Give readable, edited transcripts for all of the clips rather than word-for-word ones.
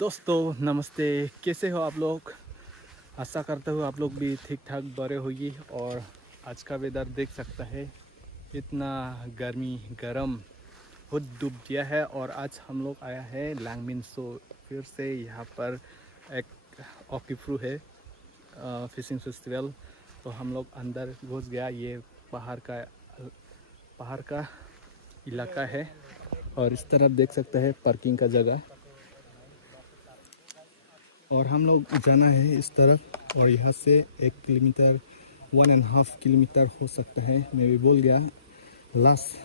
दोस्तों नमस्ते, कैसे हो आप लोग। आशा करता हूँ आप लोग भी ठीक ठाक बड़े होगी। और आज का वेदर देख सकता है, इतना गर्मी गरम बहुत डूब गया है। और आज हम लोग आया है लांगमिन सो फिर से यहाँ पर एक ऑकिफ्रू है फिशिंग फेस्टिवल। तो हम लोग अंदर घुस गया। ये पहाड़ का इलाका है और इस तरफ देख सकते हैं पार्किंग का जगह। और हम लोग जाना है इस तरफ और यहाँ से 1 किलोमीटर 1.5 किलोमीटर हो सकता है। मैं भी बोल गया, लास्ट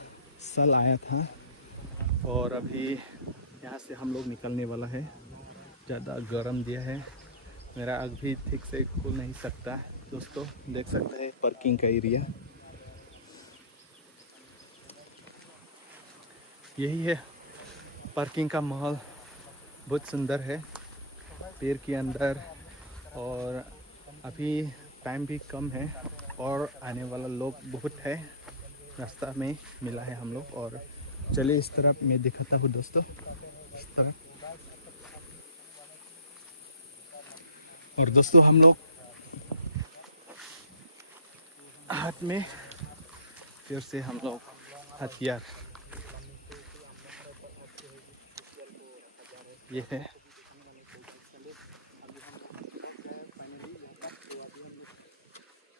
साल आया था। और अभी यहाँ से हम लोग निकलने वाला है। ज़्यादा गर्म दिया है, मेरा आग भी ठीक से खुल नहीं सकता। दोस्तों देख सकते हैं पार्किंग का एरिया यही है। पार्किंग का माहौल बहुत सुंदर है पेड़ के अंदर। और अभी टाइम भी कम है और आने वाला लोग बहुत है। रास्ता में मिला है हम लोग। और चलिए इस तरफ मैं दिखाता हूँ दोस्तों, इस तरफ। और दोस्तों हम लोग हाथ में फिर से हम लोग हथियार ये है।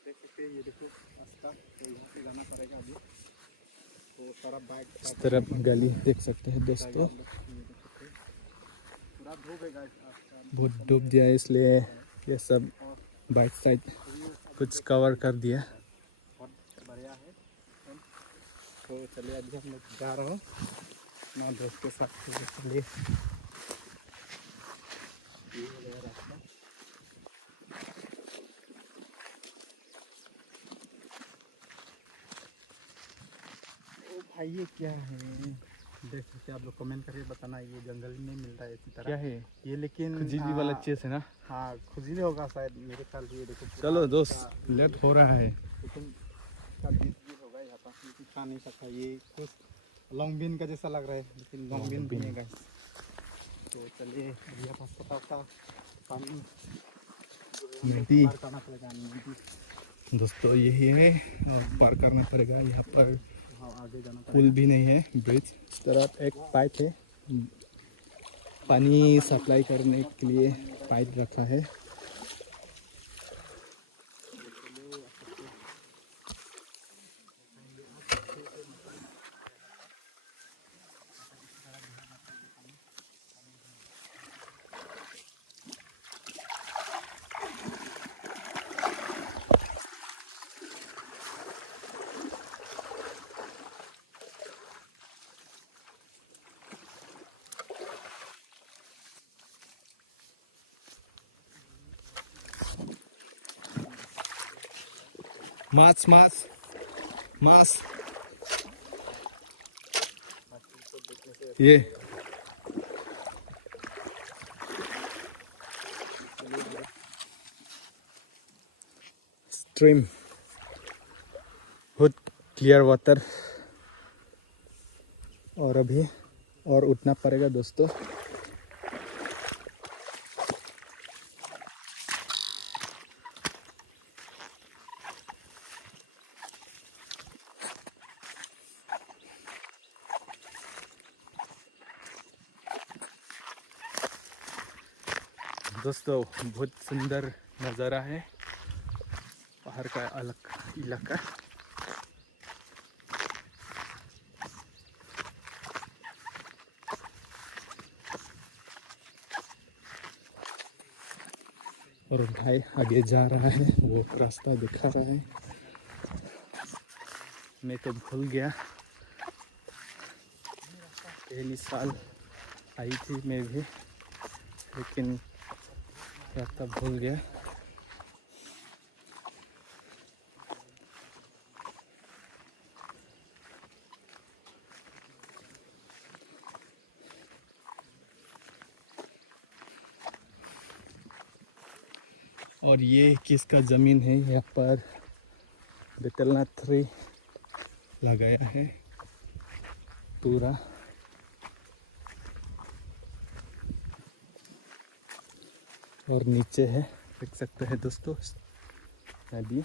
देख सकते हैं, ये देखो रास्ता, तो यहाँ से जाना पड़ेगा अभी। तो सारा बाइक इस तरफ गली देख सकते हैं दोस्तों, पूरा धूप है गाइस, बहुत डूब दिया है, इसलिए ये सब बाइक साइड कुछ कवर कर दिया। बहुत बढ़िया है। तो चलिए अभी हम लोग जा रहे हो अपना दोस्त के साथ। चलिए रास्ता। ओ भाई ये क्या है, देख सकते आप लोग, कमेंट करके बताना। ये जंगल में मिलता है इसी तरह। क्या है ये? लेकिन खुजली वाला चीज है ना? हाँ खुजली होगा शायद, मेरे ख्याल से। ये देखो, चलो दोस्त लेट हो रहा है। लेकिन इसका बीज भी होगा यहाँ पर, लेकिन खा नहीं सकता। ये कुछ लॉन्ग बीन का जैसा लग रहा है, लेकिन लॉन्ग बीन भी है। तो चलिए भैया पास पता पानी पार करना पड़ेगा। दोस्तों यही है, और पार करना पड़ेगा। यहाँ पर आगे जाना पुल भी नहीं है, ब्रिज। इस तरफ एक पाइप है, पानी सप्लाई करने के लिए पाइप रखा है। माछ माछ माछ ये स्ट्रीम, बहुत क्लियर वाटर। और अभी और उठना पड़ेगा दोस्तों। दोस्तों बहुत सुंदर नज़ारा है पहाड़ का अलग इलाका। और भाई आगे जा रहा है, वो रास्ता दिखा रहा है। मैं तो भूल गया, पहली साल आई थी मैं भी, लेकिन रास्ता भूल गया। और ये किसका ज़मीन है? यहाँ पर बेटलनाथ ट्री लगाया है पूरा। और नीचे है, देख सकते हैं दोस्तों, नदी।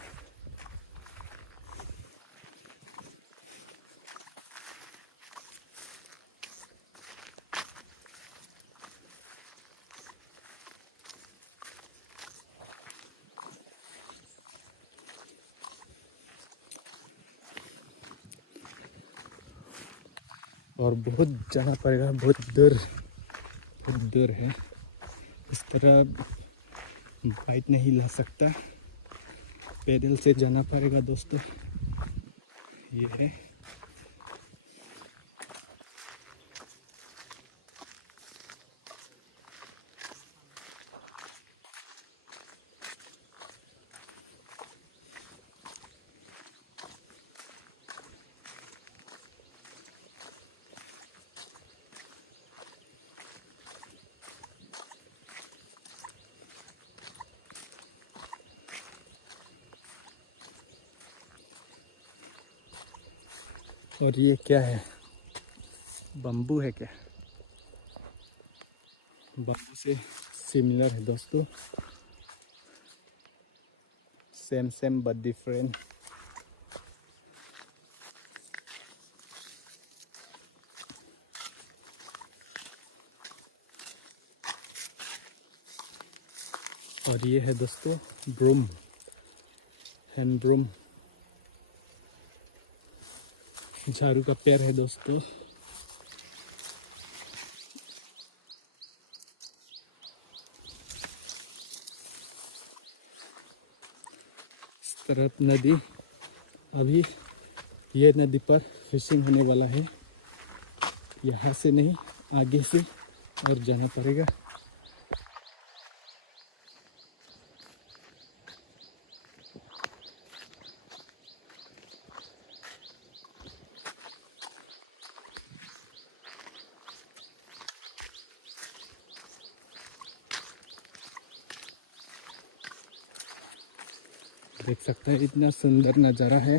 और बहुत जाना पड़ेगा, बहुत दूर है। इस तरह बाइक नहीं ला सकता, पैदल से जाना पड़ेगा दोस्तों। ये है, और ये क्या है, बम्बू है क्या? बम्बू से सिमिलर है दोस्तों, सेम बट डिफरेंट। और ये है दोस्तों ब्रूम, हैंड ब्रूम, झाड़ू का पेड़ है दोस्तों। इस तरफ नदी, अभी ये नदी पर फिशिंग होने वाला है, यहाँ से नहीं आगे से और जाना पड़ेगा। देख सकते हैं इतना सुंदर नज़ारा है,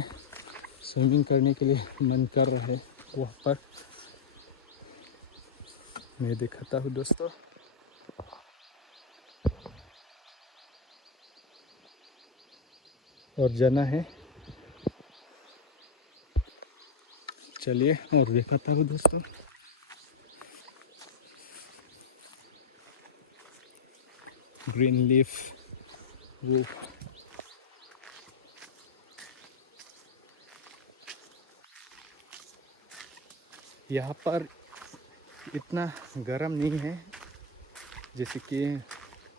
स्विमिंग करने के लिए मन कर रहा है वहाँ पर। मैं दिखाता हूँ दोस्तों, और जाना है, चलिए और दिखाता हूँ दोस्तों। ग्रीन लीफ व्यू, यहाँ पर इतना गर्म नहीं है, जैसे कि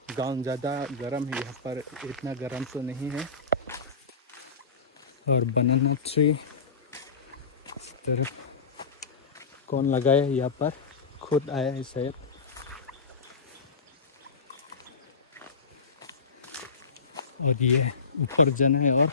गांव ज़्यादा गर्म है, यहाँ पर इतना गर्म तो नहीं है। और बनाना ट्री इस तरफ कौन लगाया है, यहाँ पर खुद आया है शायद। और ये ऊपर जाना है, और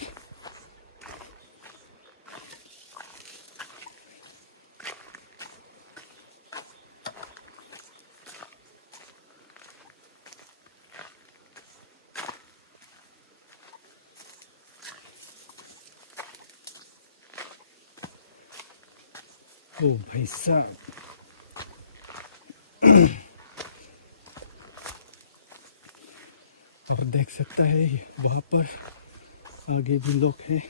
ओ भाई साहब, और देख सकता है वहाँ पर आगे भी लोग हैं।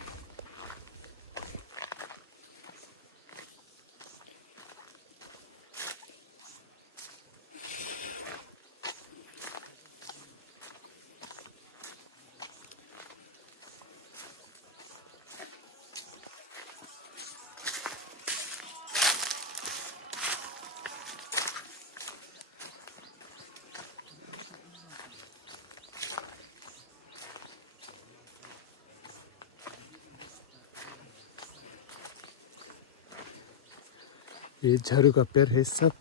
ये झाड़ू का पेड़ है, सब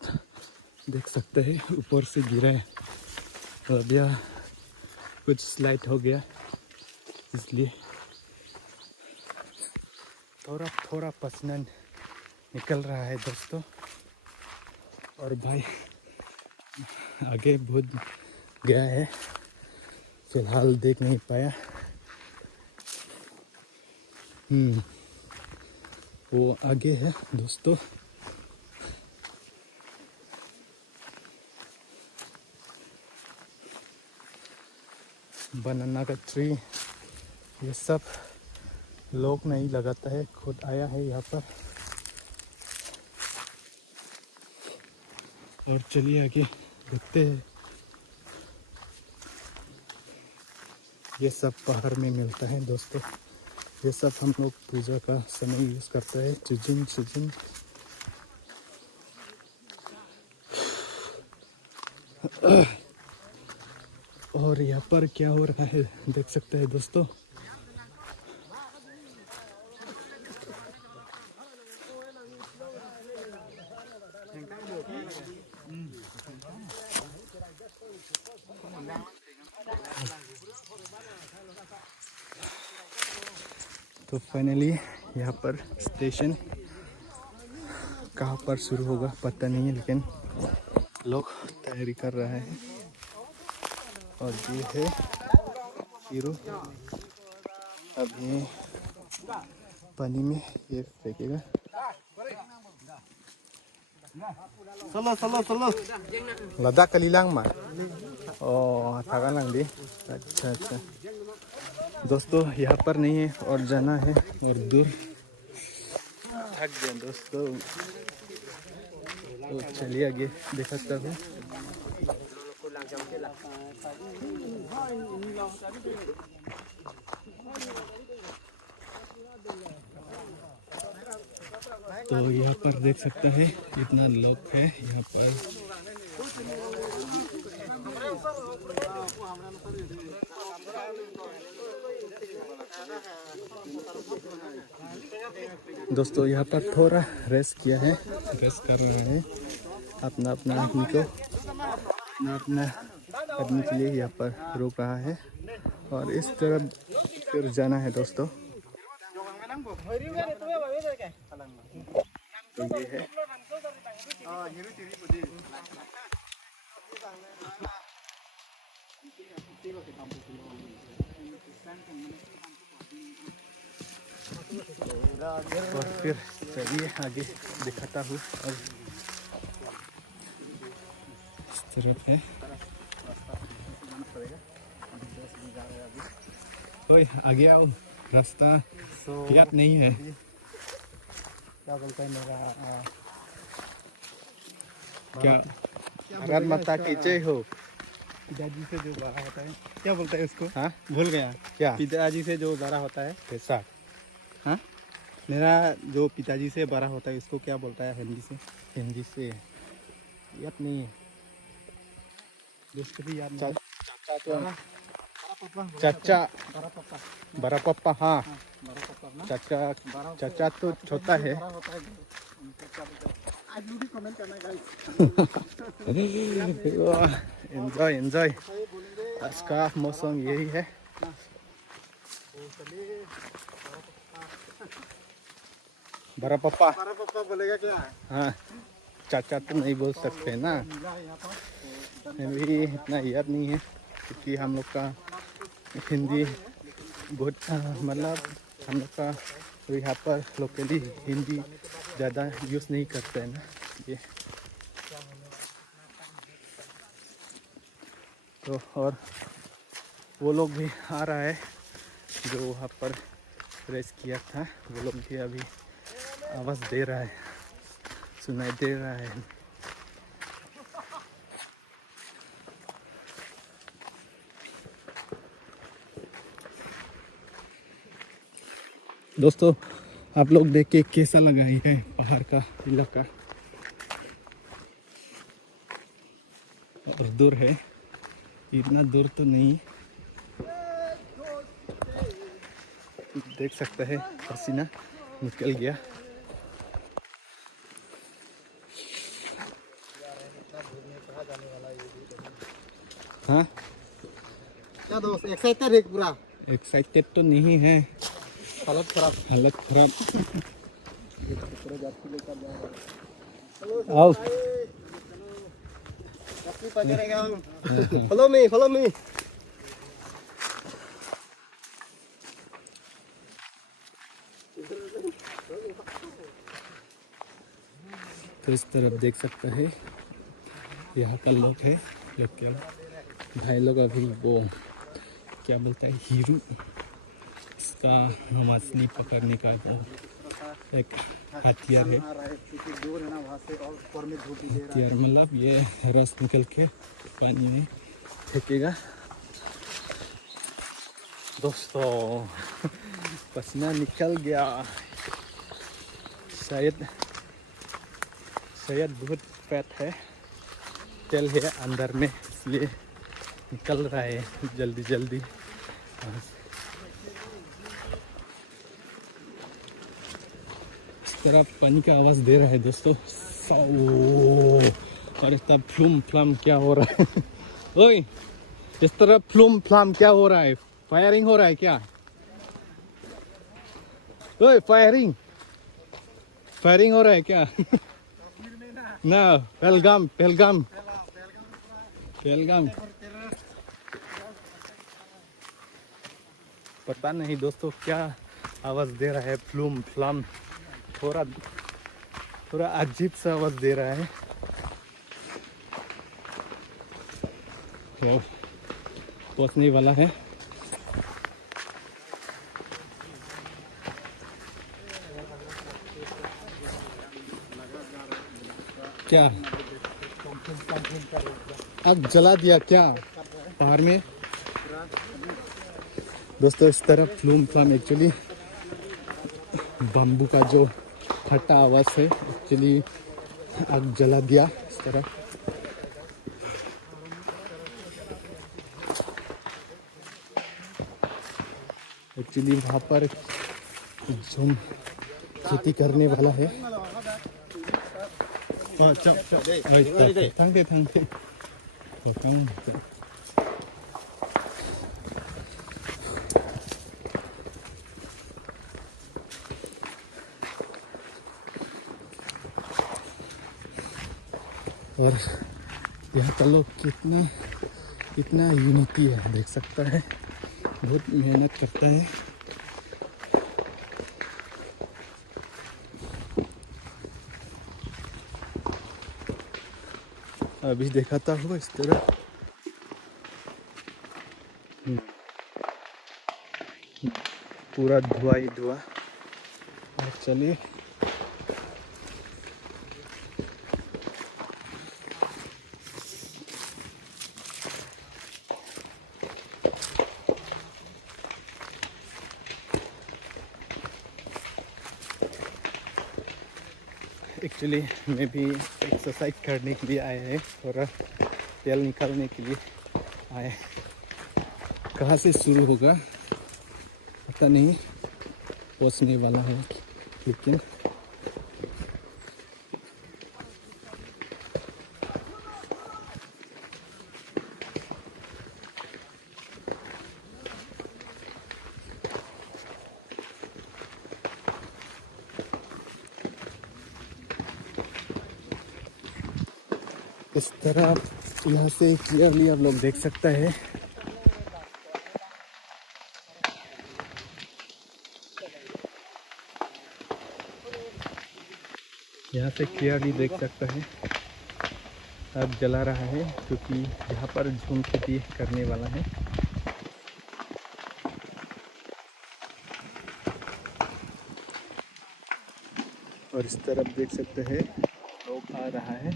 देख सकते हैं ऊपर से गिरा है। अब यह कुछ स्लाइड हो गया, इसलिए थोड़ा पसीना निकल रहा है दोस्तों। और भाई आगे बहुत गया है, फिलहाल देख नहीं पाया। वो आगे है दोस्तों। बनाना का ट्री, ये सब लोग नहीं लगाता है, खुद आया है यहाँ पर। और चलिए आगे देखते हैं। ये सब पहाड़ में मिलता है दोस्तों। ये सब हम लोग पूजा का समय यूज़ करते हैं। चुजिन और यहाँ पर क्या हो रहा है देख सकते हैं दोस्तों। तो फाइनली यहाँ पर स्टेशन कहाँ पर शुरू होगा पता नहीं है, लेकिन लोग तैयारी कर रहे हैं। और ये है हीरो, अभी पानी में ये फेंकेगा। Solo. Ledak kelilang mah. Oh, Tagalang दी। अच्छा। दोस्तों यहाँ पर नहीं है और जाना है और दूर। थक गया दोस्तों, तो चलिए आगे दिखाता हूँ। तो यहाँ पर देख सकते हैं कितना लोग है यहाँ पर। दोस्तों यहाँ पर थोड़ा रेस्ट किया है, रेस्ट कर रहे हैं अपना आदमी को, अपना आदमी के लिए यहाँ पर रोक रहा है। और इस तरफ फिर जाना है दोस्तों। तो ये है और फिर चलिए आगे दिखाता हूँ। और इस तरफ है, ओए आगे आओ, रास्ता याद नहीं है। क्या बोलता है मेरा क्या भारत माता की जय हो। पिताजी से जो बड़ा होता है क्या बोलता है उसको? हाँ भूल गया। क्या पिताजी से जो बड़ा होता है कैसा? हाँ मेरा जो पिताजी से बड़ा होता है इसको क्या बोलता है हिंदी से? हिंदी से याद नहीं है दोस्तों भी याद नहीं। चाचा बड़ा पापा। हाँ चाचा तो छोटा है। एंजॉय आज का मौसम यही है। बड़ा पापा बोलेगा क्या? हाँ चाचा तो नहीं बोल सकते ना, भी इतना याद नहीं है क्योंकि हम लोग का हिंदी बहुत मतलब हम लोग का यहाँ पर लोकली हिंदी ज़्यादा यूज़ नहीं करते हैं ना ये। तो और वो लोग भी आ रहा है जो वहाँ पर रेस किया था, वो लोग भी अभी आवाज़ दे रहा है, सुनाई दे रहा है। दोस्तों आप लोग देख के कैसा लगा है पहाड़ का इलाका? और दूर है, इतना दूर तो नहीं, देख सकते हैं पसीना निकल गया। हाँ क्या दोस्त एक्साइटेड है? पूरा एक्साइटेड तो नहीं है, हालत खराब। आओ follow me। तो इस तरफ देख सकते हैं यहाँ का लोग है, लोग क्या भाई लोग अभी वो क्या बोलता है, हीरू। इसका मछली पकड़ने का वो एक हथियार है। हथियार मतलब ये रस निकल के पानी में फेंकेगा। दोस्तों पसीना निकल गया, शायद बहुत फैट है, तेल है अंदर में, इसलिए निकल रहा है जल्दी जल्दी। इस तरह पानी का आवाज़ दे रहा है दोस्तों। और इस तरह फ्लूम फ्लाम क्या हो रहा है ओए, इस तरह फ्लूम फ्लाम क्या हो रहा है? फायरिंग हो रहा है क्या? ओए फायरिंग हो रहा है क्या? ना, पहलगाम पता नहीं दोस्तों क्या आवाज़ दे रहा है, फ्लूम फ्लाम, थोड़ा अजीब सा आवाज़ दे रहा है। तो पहुंचने वाला है। क्या आग जला दिया क्या पहाड़ में? दोस्तों इस तरफ फ्लूम फ्लाम एक्चुअली बम्बू का जो फटा आवाज़ है, एक्चुअली आग जला दिया इस तरह। एक्चुअली वहाँ पर जो खेती करने वाला है, थंगते और यहाँ का लोग कितना यूनिटी है, देख सकता है, बहुत मेहनत करता है। अभी दिखाता हुआ इस तरह पूरा धुआं ही धुआं। और चलिए एक्चुअली मैं भी एक्सरसाइज करने के लिए आया है, थोड़ा तेल निकालने के लिए आए। कहाँ से शुरू होगा पता नहीं, पहुँचने वाला है लेकिन इस तरह यहाँ से क्लियरली आप लोग देख सकते हैं। यहाँ से क्लियरली देख सकते हैं आग जला रहा है, क्योंकि यहाँ पर झूम खेती करने वाला है। और इस तरफ देख सकते हैं लोग आ रहा है।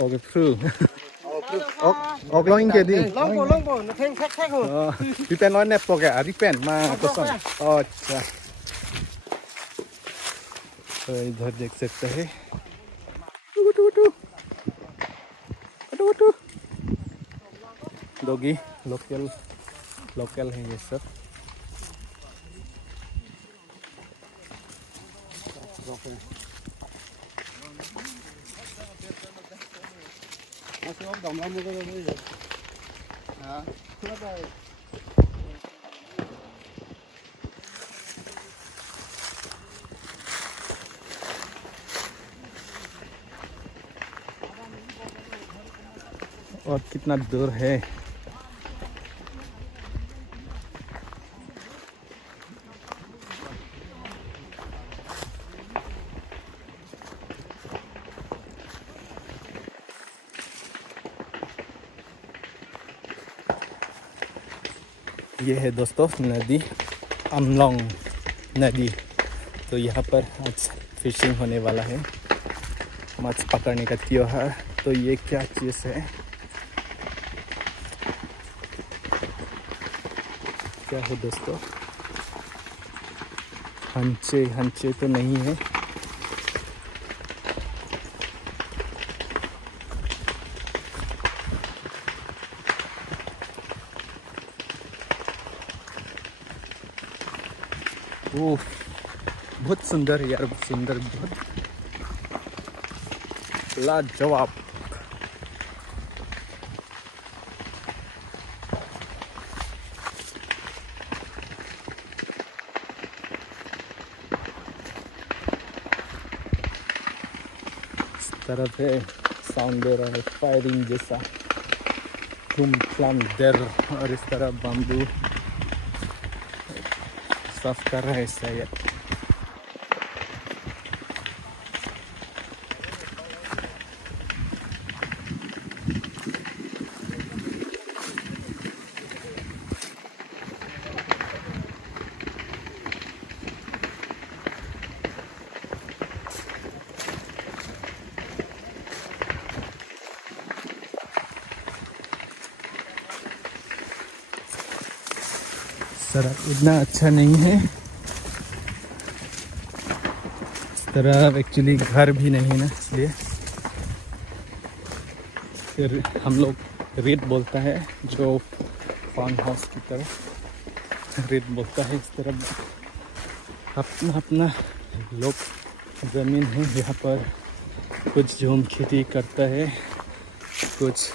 ओके थ्रूออกลองอิงเกดีลองโบนเพ่งแท็กๆโหพี่เป็นร้อยแนบโปรแกพี่เป็นมาก็ส่งअच्छा तो इधर देख सकते हैं डॉगी लोकल है ये सब। और कितना दूर है ये है दोस्तों नदी, अमलोंग नदी। तो यहाँ पर आज फिशिंग होने वाला है, मछली पकड़ने का त्योहार। तो ये क्या चीज़ है, क्या है दोस्तों? हंचे हंचे तो नहीं है। वो बहुत सुंदर है यार, बहुत सुंदर, बहुत लाजवाब। इस तरफ है साउंड दे रहा है फायरिंग जैसा, धूम फ्लाम देर। और इस तरफ बम्बू साफ कर रहा है शायद। सड़क इतना अच्छा नहीं है, इस तरफ एक्चुअली घर भी नहीं है ना, इसलिए फिर हम लोग रेत बोलता है, जो फार्म हाउस की तरफ रेत बोलता है। इस तरफ अपना अपना लोग ज़मीन है, यहाँ पर कुछ झूम खेती करता है, कुछ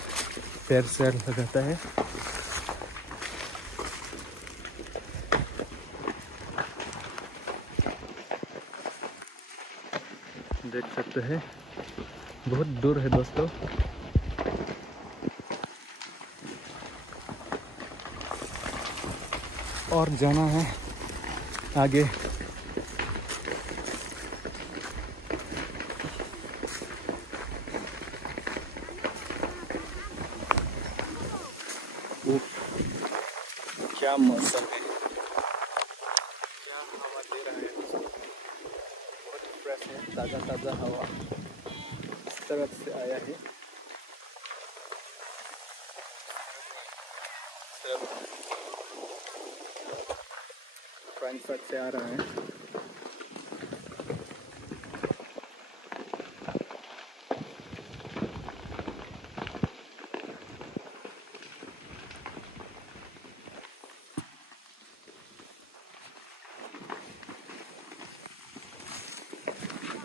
पेड़ शेर लगाता है। देख सकते हैं बहुत दूर है दोस्तों। और जाना है आगे। क्या मौसम है, क्या हवा दे रहा है, बहुत फ्रेश है, ताज़ा ताज़ा हवा इस तरफ से आया है। फ्रंट साइड से आ रहा है।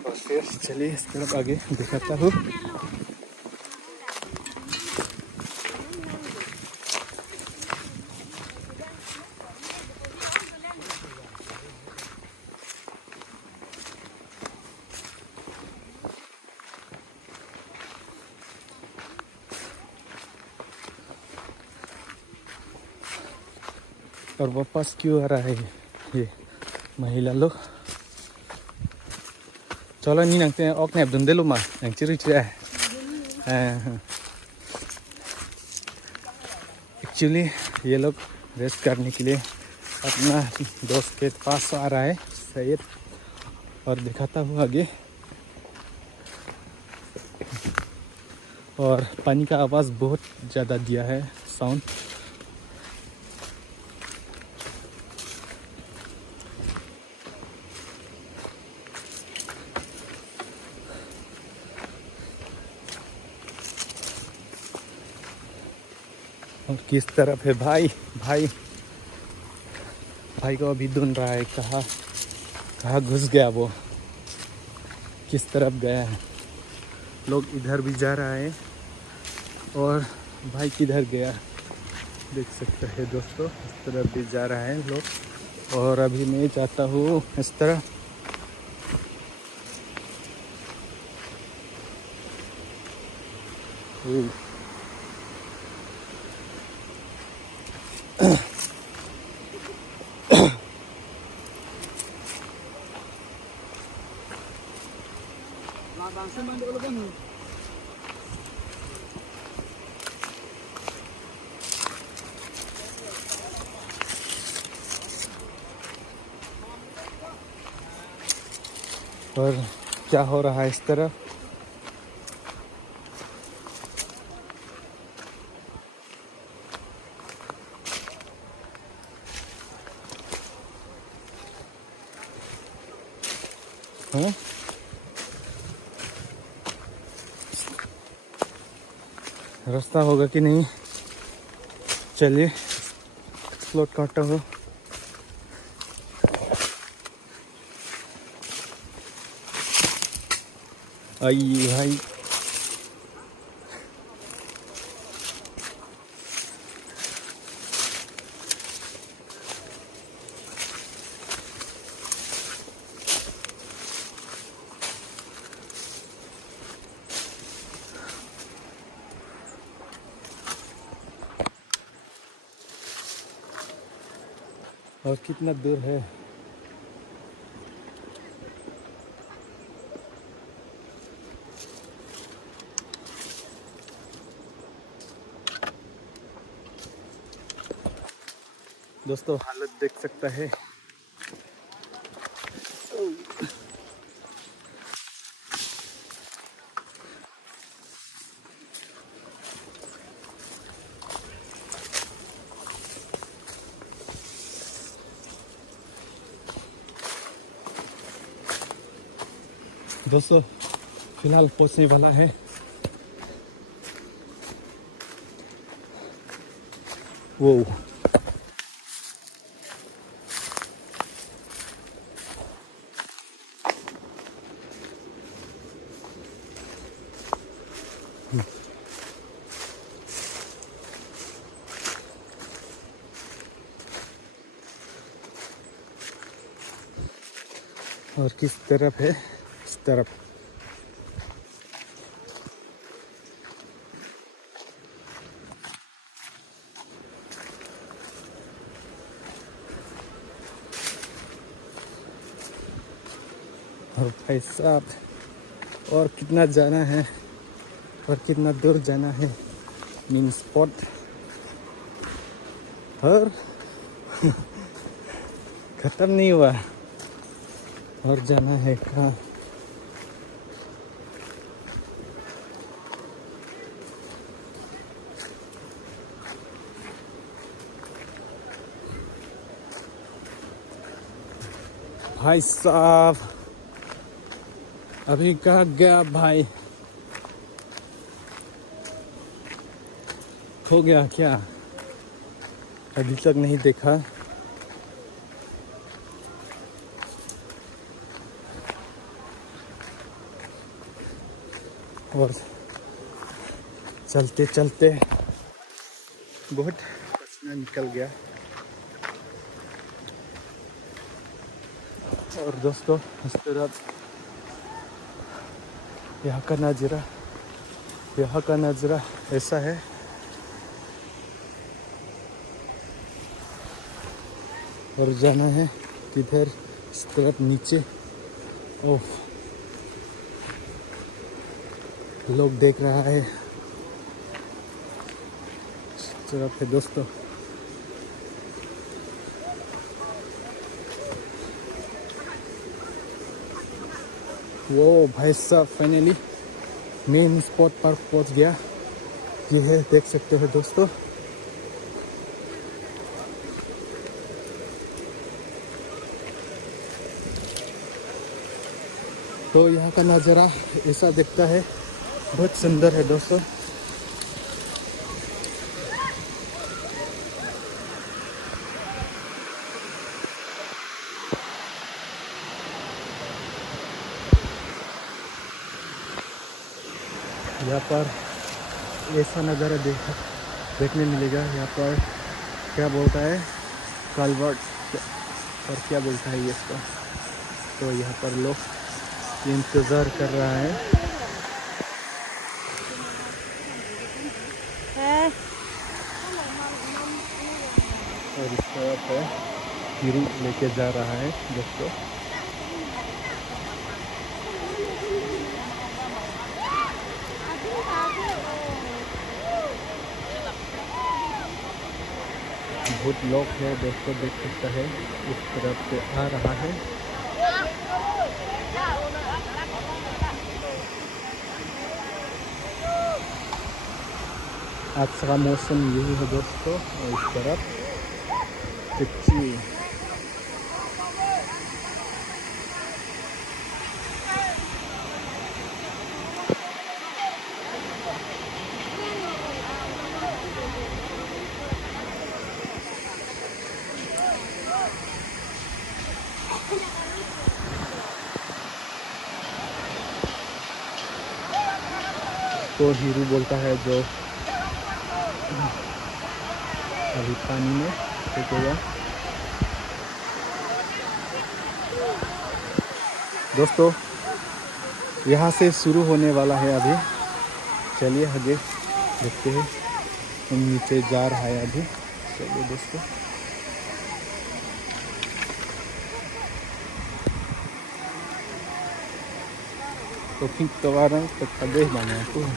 और फिर चलिए इस तरफ आगे दिखाता हूँ। और वापस क्यों आ रहा है ये महिला लोग? चलो नहीं नंगते हैं ओक नेप दुंदे लो माँ नंग चिरी चिरी एक्चुअली ये लोग रेस्ट करने के लिए अपना दोस्त के पास आ रहा है सैयद। और दिखाता हूँ आगे। और पानी का आवाज़ बहुत ज़्यादा दिया है, साउंड। और किस तरफ है भाई? भाई को अभी ढूंढ रहा है, कहाँ घुस गया वो, किस तरफ गया है। लोग इधर भी जा रहा है और भाई किधर गया देख सकते हैं दोस्तों। इस तरफ भी जा रहा है लोग और अभी मैं जाता हूँ इस तरह। और क्या हो रहा है इस तरफ। हाँ रास्ता होगा कि नहीं, चलिए एक्सप्लोर करता हूँ। आइए भाई, और कितना दूर है। दोस्तों हालत देख सकता है। दोस्तों फिलहाल पहुंचने वाला है। वो और किस तरफ है, इस तरफ। और भाई साहब और कितना जाना है और कितना दूर जाना है मेन स्पॉट। और खत्म नहीं हुआ और जाना है कहाँ। भाई साहब अभी कहाँ गया भाई, खो गया क्या? अभी तक नहीं देखा। और चलते चलते बहुत पसीना निकल गया। और दोस्तों इस तरफ यहाँ का नज़ारा ऐसा है। और जाना है किधर, इस तरफ नीचे। ओह लोग देख रहा है इस तरफ है दोस्तों। वो भाई साहब फाइनली मेन स्पॉट पर पहुंच गया। ये है, देख सकते हो दोस्तों। तो यहाँ का नज़ारा ऐसा दिखता है, बहुत सुंदर है दोस्तों। यहाँ पर ऐसा नज़ारा देखने मिलेगा। यहाँ पर क्या बोलता है, कल्वर्ट और क्या बोलता है ये इसका। तो यहाँ पर लोग इंतज़ार कर रहा है। और इस तरफ है गिरी लेके जा रहा है दोस्तों। बहुत लोग है दोस्तों, देख सकता है इस तरफ से आ रहा है। आज का मौसम यही है दोस्तों। और इस तरफ कच्ची तो हीरू बोलता है जो अभी पानी में फेंकेगा। दोस्तों यहाँ से शुरू होने वाला है अभी। चलिए आगे देखते हैं। हम नीचे जा रहा है अभी। चलिए दोस्तों। तो ठीक कवारं terkadeh banyak tuh.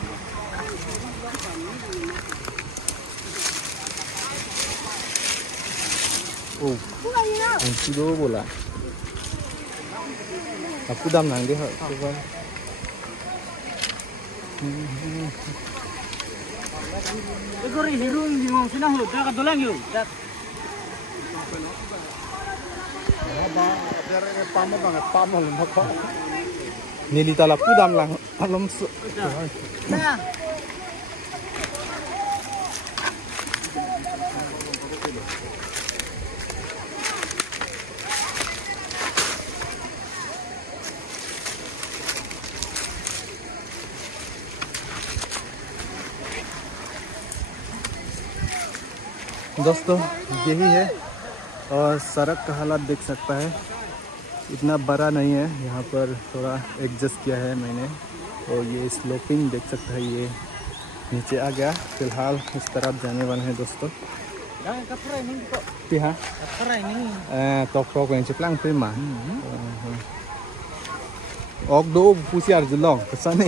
Oh, ang sudo bola. Aku dam nang deh, coba. Ekor hiru di mau sini ho, dah kadolang yo. Nilita lapu dam lang alam su. दोस्तों यही है और सड़क का हालत देख सकता है। इतना बड़ा नहीं है, यहाँ पर थोड़ा एडजस्ट किया है मैंने। और ये स्लोपिंग देख सकता है, ये नीचे आ गया। फिलहाल इस तरफ जाने वाले हैं दोस्तों। हाँ talk yang ceplang prima ok do pusi arjulong kesana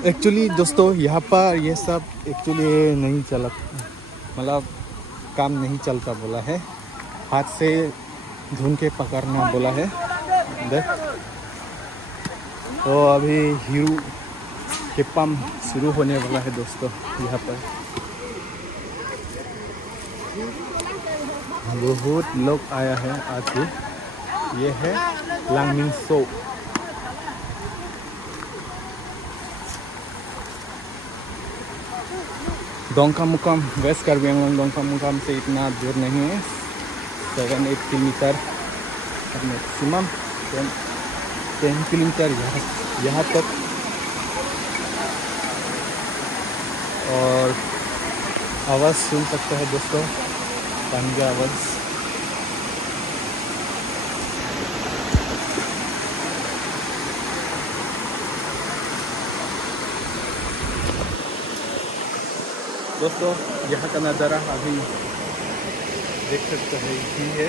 actually दोस्तों यहाँ पर ये सब एक्चुअली नहीं चला, मतलब काम नहीं चलता बोला है। हाथ से धुन के पकड़ना बोला है। देख तो अभी हीरू के पंप शुरू होने वाला है दोस्तों। यहाँ पर बहुत लोग आया है आज भी। ये है लांगमिंग सो। डोंका मुकाम वेस्ट कार्बी आंगलोंग डोंका मुकाम से इतना दूर नहीं है, 7-8 किलोमीटर मैक्सिमम 10 किलोमीटर यहाँ तक। और आवाज़ सुन सकते हैं दोस्तों, पानी का आवाज़। दोस्तों यहाँ का नज़ारा अभी देख सकते हैं, यही है।